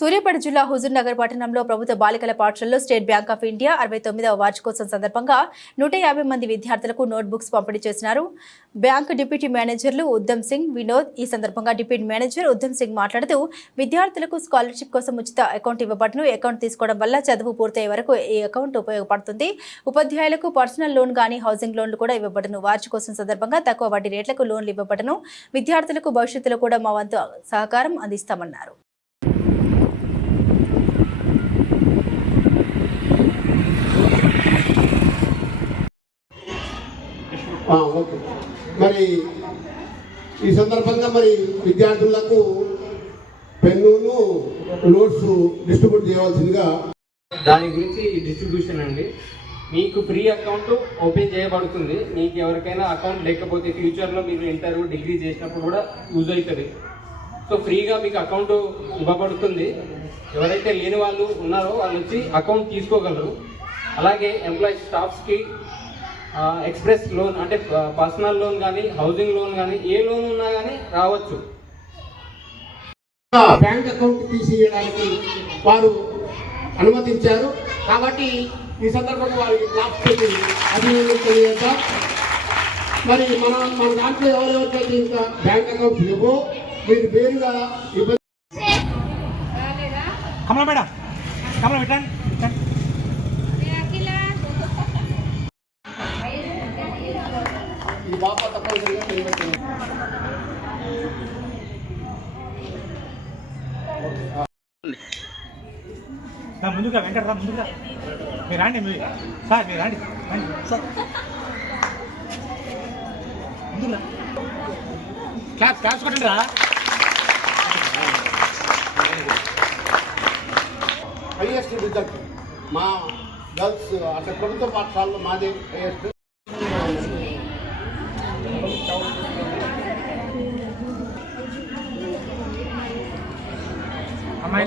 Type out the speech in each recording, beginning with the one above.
సూర్యాపేట జిల్లా హుజూర్ నగర్ పట్టణంలో ప్రభుత్వ బాలికల పాఠశాలలో స్టేట్ బ్యాంక్ ఆఫ్ ఇండియా 69వ వార్షికోత్సవం సందర్భంగా 150 మంది విద్యార్థులకు నోట్ బుక్స్ పంపిణీ చేశారు. బ్యాంక్ డిప్యూటీ మేనేజర్లు ఉద్దమ్ సింగ్, వినోద్. ఈ సందర్భంగా డిప్యూటీ మేనేజర్ ఉద్దమ్ సింగ్ మాట్లాడుతూ విద్యార్థులకు స్కాలర్షిప్ కోసం ఉచిత అకౌంట్ ఇవ్వబడును. అకౌంట్ తీసుకోవడం వల్ల చదువు పూర్తయ్యే వరకు ఈ అకౌంట్ ఉపయోగపడుతుంది. ఉపాధ్యాయులకు పర్సనల్ లోన్ గానీ హౌసింగ్ లోన్లు కూడా ఇవ్వబడును. వార్షికోత్సవం సందర్భంగా తక్కువ వడ్డీ రేట్లకు లోన్లు ఇవ్వబడును. విద్యార్థులకు భవిష్యత్తులో కూడా మా వంతు సహకారం అందిస్తామన్నారు. ఓకే, మరి ఈ సందర్భంగా మరి విద్యార్థులకు పెన్నును నోట్స్ డిస్ట్రిబ్యూట్ చేయవలసిందిగా దాని గురించి డిస్ట్రిబ్యూషన్ అండి. మీకు ఫ్రీ అకౌంట్ ఓపెన్ చేయబడుతుంది. మీకు ఎవరికైనా అకౌంట్ లేకపోతే ఫ్యూచర్లో మీరు ఇంటర్ డిగ్రీ చేసినప్పుడు కూడా యూజ్ అవుతుంది. సో ఫ్రీగా మీకు అకౌంట్ ఇవ్వబడుతుంది. ఎవరైతే లేని వాళ్ళు ఉన్నారో వాళ్ళు వచ్చి అకౌంట్ తీసుకోగలరు. అలాగే ఎంప్లాయీస్ స్టాఫ్స్కి ఎక్స్ప్రెస్ లోన్ అంటే పర్సనల్ లోన్ కానీ హౌసింగ్ లోన్ కానీ ఏ లోన్ ఉన్నా కానీ రావచ్చు. బ్యాంక్ అకౌంట్ తీసేయడానికి వారు అనుమతించారు. కాబట్టి ఈ సందర్భంగా వారికి క్లాప్స్ పెట్టి అభినందనలు తెలియజేద్దాం. మరి మన దాంట్లో ఎవరెవరికైతే ఇంకా బ్యాంక్ అకౌంట్స్ లేవో మీరు వేరుగా ఇబ్బంది ఈ పాప తప్పనిసరిగా నిలబెట్టింది. ముందుగా వెంకటరా ముందుగా మీరు రండి సార్, మీరు రండి సార్ ముందుగా క్లాస్ కొట్టండి రా. హైయెస్ట్ రిజల్ట్ మా గర్ల్స్ అంటే ప్రభుత్వ పాఠశాలలో మాదే హైయెస్ట్. అమ్మాయి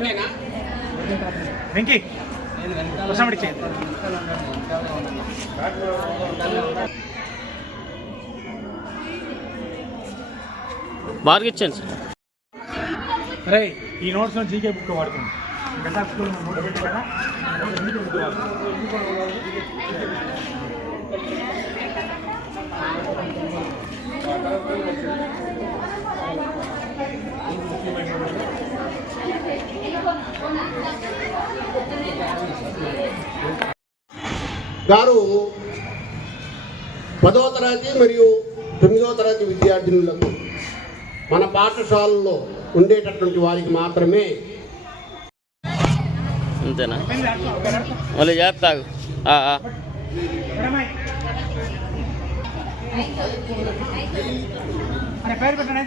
వెంకీ వస్తామడి చేయండి. బాగా ఇచ్చాను సార్. అరే ఈ నోట్స్లో జీకే బుక్ వాడుతుంది. గత స్కూల్ నోట్ పెట్టే కదా గారు 10వ తరగతి మరియు 9వ తరగతి విద్యార్థినులకు మన పాఠశాలలో ఉండేటటువంటి వారికి మాత్రమే. అంతేనా? మళ్ళీ చేస్తాగు. పేరు పెట్టండి.